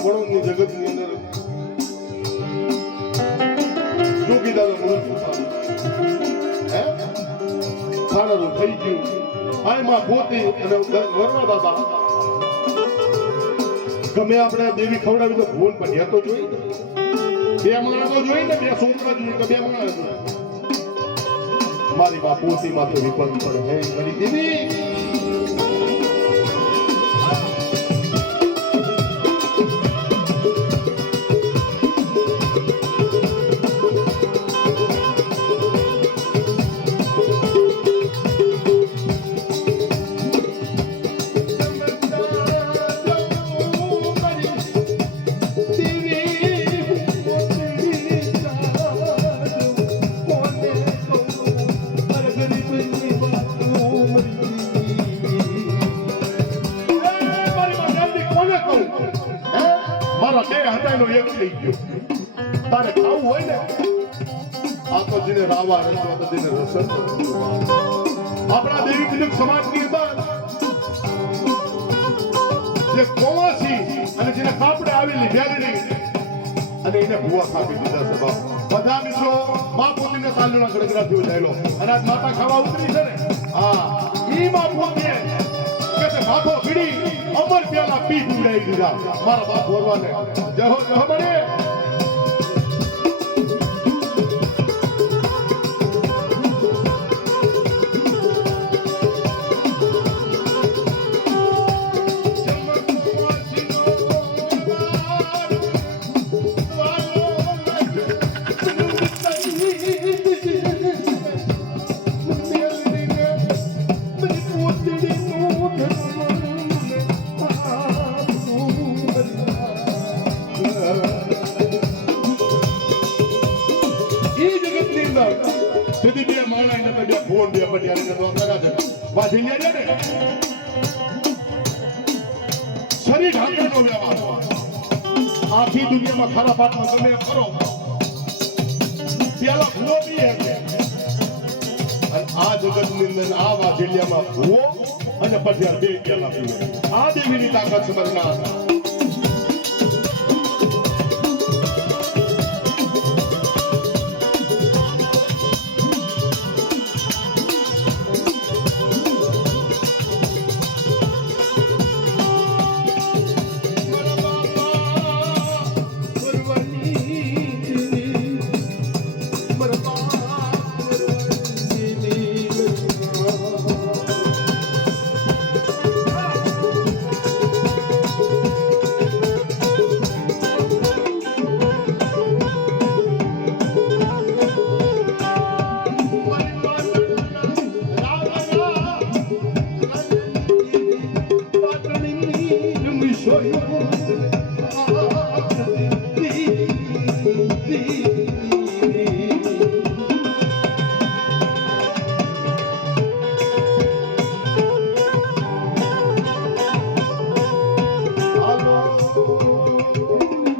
વણોની જગતની અંદર જોગીદાદા ખાનારું થઈ ગયું આયમાં પોતી અને વરવા દાદા ગમે આપણે દેવી ખવડાવી તો ભૂલ પણ તો જોઈ બે માણસો જોઈ ને બે છોકરા જોઈ કે બે માણસ મારી બા પોતી માથે વિપદ પડે હે મારી દેવી તારે ખાવું હોય ને આ તો જેને રાવા રંગો તો જેને રસન આપણા દેવી તિલક સમાજની અંદર જે કોવાસી અને જેને કાપડે આવેલી બેલડી અને એને ભૂવા કાપી દીધા છે બાપ બધા મિત્રો મા પોતીને તાલના ગડગડાથી ઉડાયેલો અને આજ માતા ખાવા ઉતરી છે ને હા ઈ મા પોતે કે બાપો ભીડી અમર પેલા પીઠ ઉડાઈ દીધા મારા બાપ વરવાને જય હો બને સીધી બે માણા ને બે ફોન બે પટિયા ને તો કરા છે વાજી લે ને શરીર ઢાંકવાનો વ્યવહાર આખી દુનિયામાં ખરા પાટમાં તમે કરો પેલા ભૂવો બી હે અને આ જગતની અંદર આ વાજિલિયામાં ભૂવો અને પટિયા બે પેલા પીવે આ દેવીની તાકાત સમજના